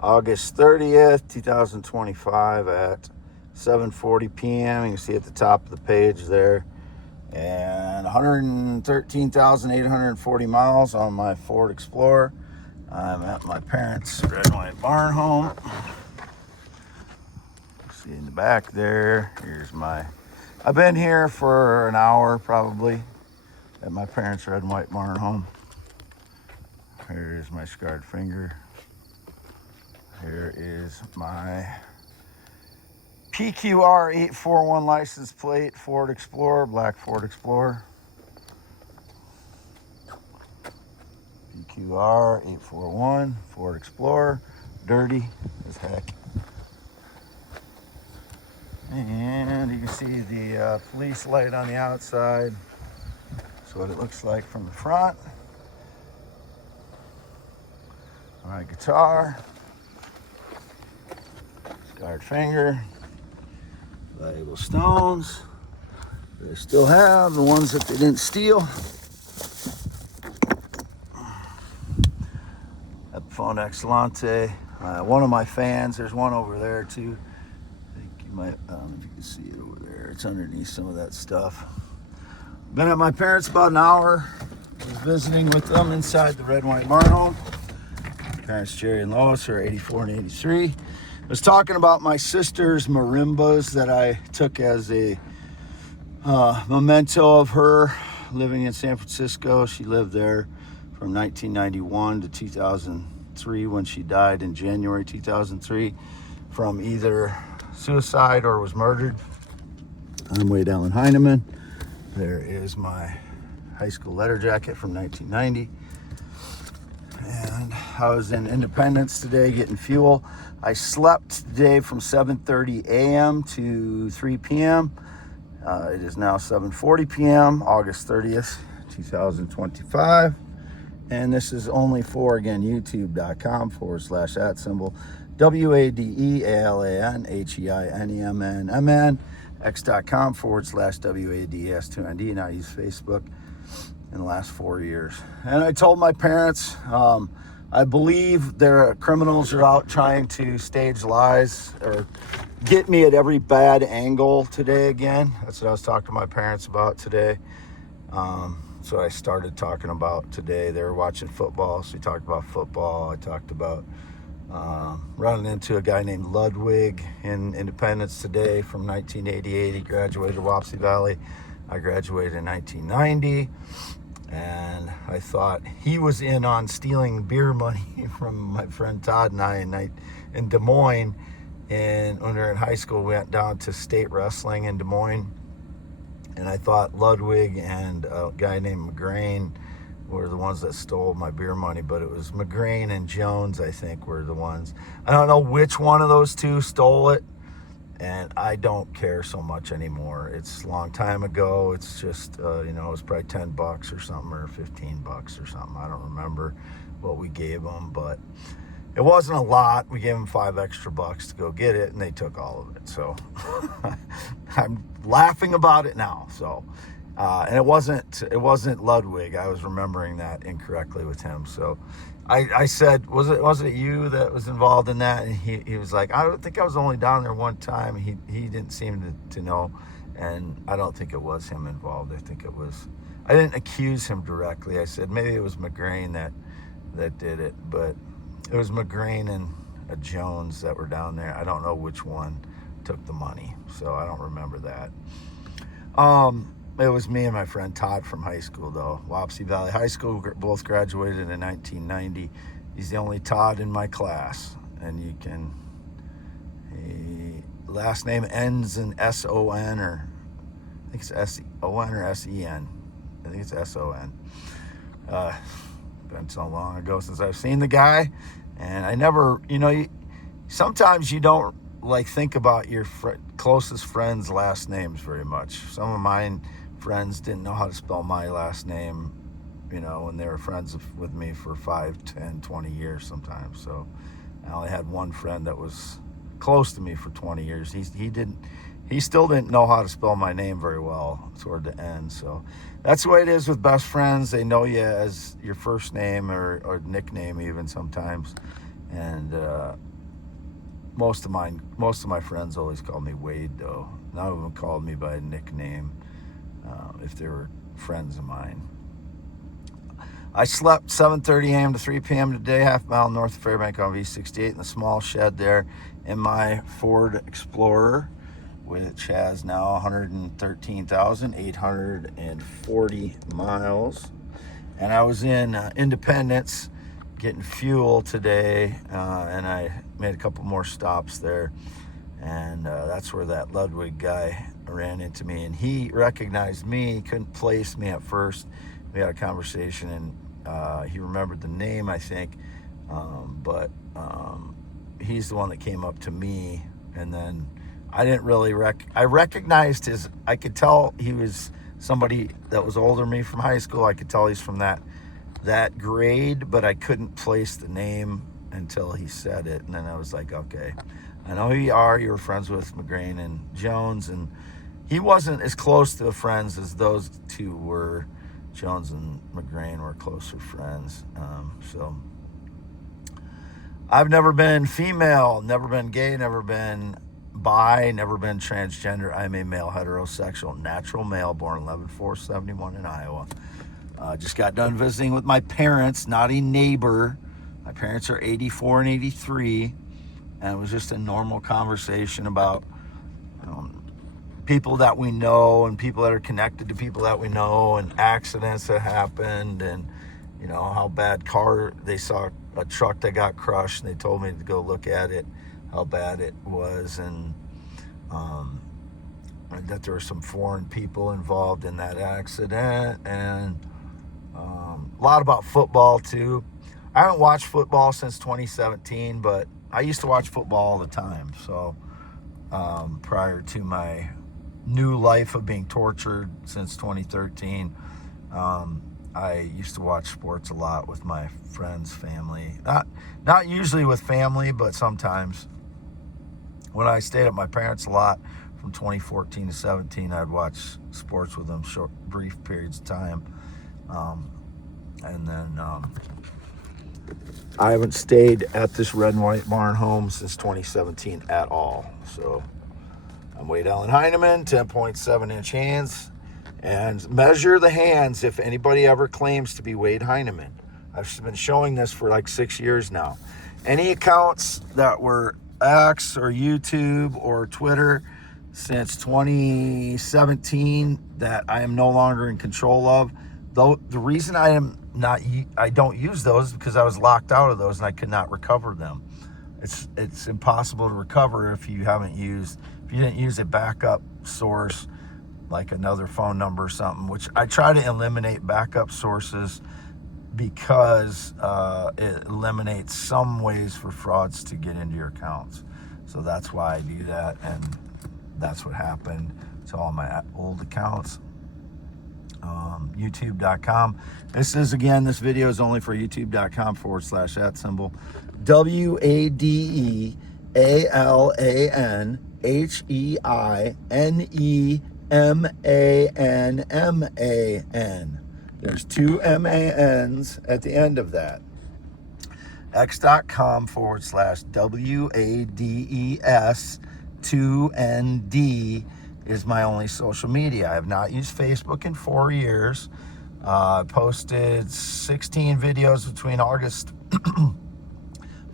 August 30th, 2025 at 7:40 p.m. You can see at the top of the page there. And 113,840 miles on my Ford Explorer. I'm at my parents' red and white barn home. See in the back there, I've been here for an hour probably at my parents' red and white barn home. Here's my scarred finger. Here is my PQR 841 license plate, Ford Explorer, black Ford Explorer. PQR 841, Ford Explorer, dirty as heck. And you can see the police light on the outside. That's what it looks like from the front. My guitar, scarred finger, valuable stones they still have, the ones that they didn't steal. Epiphone Excellente. One of my fans, there's one over there too. I think you might, I don't know if you can see it over there. It's underneath some of that stuff. Been at my parents about an hour. Was visiting with them inside the red and white barn home. My parents Jerry and Lois are 84 and 83. I was talking about my sister's marimbas that I took as a memento of her living in San Francisco. She lived there from 1991 to 2003 when she died in January 2003 from either suicide or was murdered. I'm Wade Allen Heineman. There is my high school letter jacket from 1990. And I was in Independence today getting fuel. I slept today from 7:30 a.m. to 3 p.m. It is now 7:40 p.m., August 30th, 2025. And this is only for, again, youtube.com/@ WADEALANHEINEMNMN, x.com/WADES2ND, and I use Facebook in the last 4 years. And I told my parents, I believe their criminals are out trying to stage lies or get me at every bad angle today again. That's what I was talking to my parents about today. So I started talking about today. They were watching football, so we talked about football. I talked about running into a guy named Ludwig in Independence today from 1988. He graduated Wapsie Valley. I graduated in 1990. And I thought he was in on stealing beer money from my friend Todd and I in Des Moines. And when we were in high school, we went down to state wrestling in Des Moines. And I thought Ludwig and a guy named McGrain were the ones that stole my beer money. But it was McGrain and Jones, I think, were the ones. I don't know which one of those two stole it. And I don't care so much anymore. It's a long time ago. It's just, it was probably $10 or something, or $15 or something. I don't remember what we gave them, but it wasn't a lot. We gave them $5 extra to go get it, and they took all of it. So I'm laughing about it now. So, and it wasn't Ludwig. I was remembering that incorrectly with him. So I said, was it you that was involved in that? And he was like, I don't think I was only down there one time. He didn't seem to know. And I don't think it was him involved. I didn't accuse him directly. I said, maybe it was McGrain that did it, but it was McGrain and a Jones that were down there. I don't know which one took the money. So I don't remember that. It was me and my friend Todd from high school, though. Wapsie Valley High School, both graduated in 1990. He's the only Todd in my class. And last name ends in S-O-N, or I think it's S-O-N or S-E-N. I think it's S-O-N. Been so long ago since I've seen the guy. And I never, sometimes you don't think about your closest friends' last names very much. Some of mine friends didn't know how to spell my last name, when they were friends with me for 5, 10, 20 years sometimes. So I only had one friend that was close to me for 20 years. He still didn't know how to spell my name very well toward the end. So that's the way it is with best friends. They know you as your first name or nickname even sometimes. And most of my friends always called me Wade, though. None of them called me by a nickname if they were friends of mine. I slept 7:30 a.m. to 3 p.m. today, half mile north of Fairbank on V68 in the small shed there in my Ford Explorer, which has now 113,840 miles. And I was in Independence getting fuel today, and I made a couple more stops there. And that's where that Ludwig guy ran into me, and he recognized me. He couldn't place me at first. We had a conversation, and he remembered the name, I think, but he's the one that came up to me. And then I didn't really I recognized I could tell he was somebody that was older than me from high school. I could tell he's from that grade, but I couldn't place the name until he said it. And then I was like, okay, I know who you are. You were friends with McGrain and Jones, and he wasn't as close to friends as those two were. Jones and McGrain were closer friends. So I've never been female, never been gay, never been bi, never been transgender. I'm a male heterosexual natural male born 11/4/71 in Iowa. Just got done visiting with my parents, not a neighbor. My parents are 84 and 83, and it was just a normal conversation about people that we know and people that are connected to people that we know, and accidents that happened, and how bad they saw a truck that got crushed, and they told me to go look at it, how bad it was, and that there were some foreign people involved in that accident, and a lot about football too. I haven't watched football since 2017, but I used to watch football all the time. So prior to my new life of being tortured since 2013, I used to watch sports a lot with my friends, family. Not usually with family, but sometimes. When I stayed at my parents a lot from 2014 to 17, I'd watch sports with them brief periods of time. And then I haven't stayed at this red and white barn home since 2017 at all. So I'm Wade Allen Heineman, 10.7-inch hands. And measure the hands if anybody ever claims to be Wade Heineman. I've been showing this for like 6 years now. Any accounts that were X or YouTube or Twitter since 2017 that I am no longer in control of, though the reason I don't use those is because I was locked out of those and I could not recover them. It's impossible to recover if you didn't use a backup source like another phone number or something, which I try to eliminate backup sources because it eliminates some ways for frauds to get into your accounts. So that's why I do that, and that's what happened to all my old accounts. YouTube.com. This video is only for youtube.com /@ WADEALANHEINEMANMAN. There's 2 MANs at the end of that. X.com /WADES2ND is my only social media. I have not used Facebook in 4 years. Posted 16 videos between August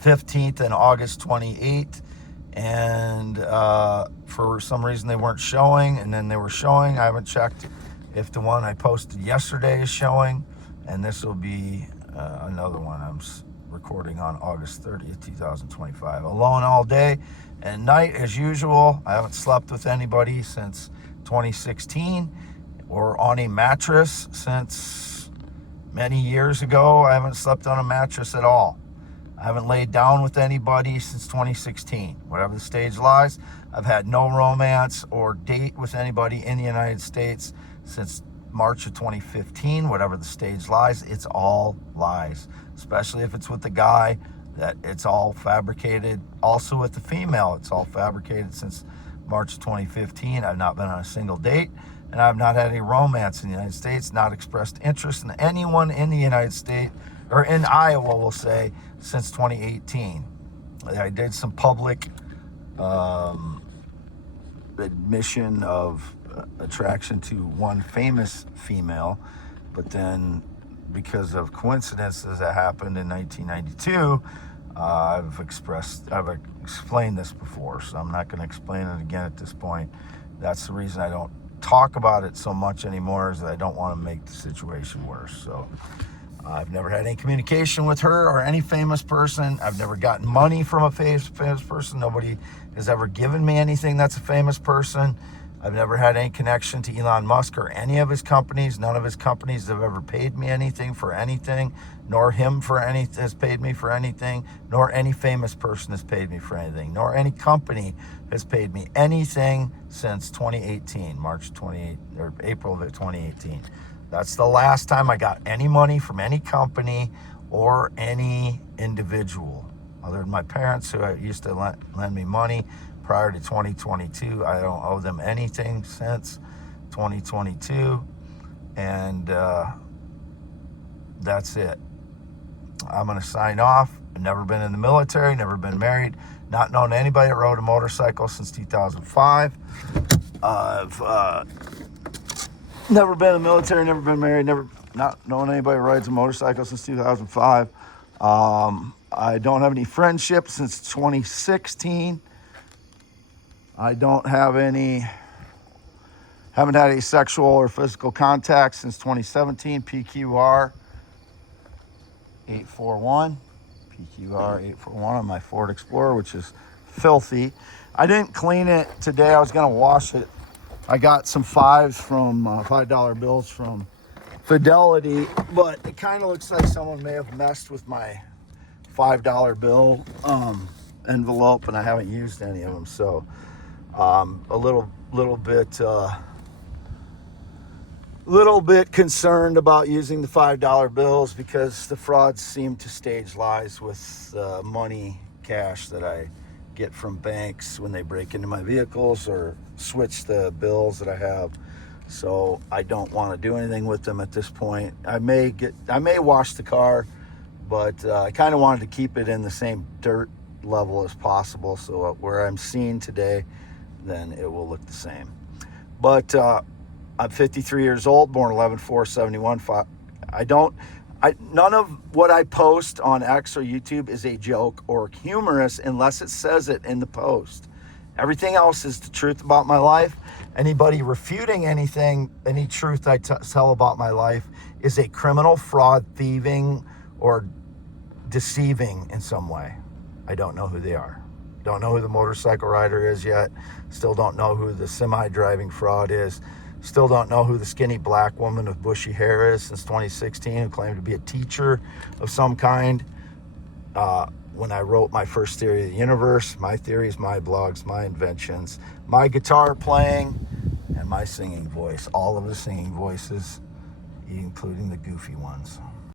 15th and August 28th. And for some reason they weren't showing, and then they were showing. I haven't checked if the one I posted yesterday is showing, and this will be another one I'm recording on August 30th, 2025. Alone all day and night as usual. I haven't slept with anybody since 2016 or on a mattress since many years ago. I haven't slept on a mattress at all. I haven't laid down with anybody since 2016. Whatever the stage lies, I've had no romance or date with anybody in the United States since March of 2015. Whatever the stage lies, it's all lies. Especially if it's with the guy, that it's all fabricated. Also with the female, it's all fabricated since March of 2015. I've not been on a single date, and I've not had any romance in the United States, not expressed interest in anyone in the United States, or in Iowa, we'll say, since 2018. I did some public admission of attraction to one famous female, but then because of coincidences that happened in 1992, I've explained this before, so I'm not going to explain it again at this point. That's the reason I don't talk about it so much anymore, is that I don't want to make the situation worse. So I've never had any communication with her or any famous person. I've never gotten money from a famous person. Nobody has ever given me anything that's a famous person. I've never had any connection to Elon Musk or any of his companies. None of his companies have ever paid me anything for anything, nor him for has paid me for anything, nor any famous person has paid me for anything, nor any company has paid me anything since 2018, April of 2018. That's the last time I got any money from any company or any individual, other than my parents, who used to lend me money prior to 2022. I don't owe them anything since 2022, and that's it. I'm going to sign off. I've never been in the military, never been married, not known anybody that rode a motorcycle since 2005. I've never been in the military, never been married, not known anybody that rides a motorcycle since 2005. I don't have any friendships since 2016. I haven't had any sexual or physical contact since 2017. PQR 841 on my Ford Explorer, which is filthy. I didn't clean it today. I was going to wash it. I got some $5 bills from Fidelity, but it kind of looks like someone may have messed with my $5 bill envelope, and I haven't used any of them. So a little bit concerned about using the $5 bills, because the frauds seem to stage lies with money, cash that I get from banks when they break into my vehicles or switch the bills that I have. So I don't want to do anything with them at this point. I may wash the car, but I kind of wanted to keep it in the same dirt level as possible, so where I'm seen today, then it will look the same. But I'm 53 years old, born 11/4/71. None of what I post on X or YouTube is a joke or humorous unless it says it in the post. Everything else is the truth about my life. Anybody refuting any truth I tell about my life is a criminal, fraud, thieving, or deceiving in some way. I don't know who they are. Don't know who the motorcycle rider is yet. Still don't know who the semi-driving fraud is. Still don't know who the skinny black woman with bushy hair is since 2016, who claimed to be a teacher of some kind. When I wrote my first theory of the universe, my theories, my blogs, my inventions, my guitar playing, and my singing voice, all of the singing voices, including the goofy ones.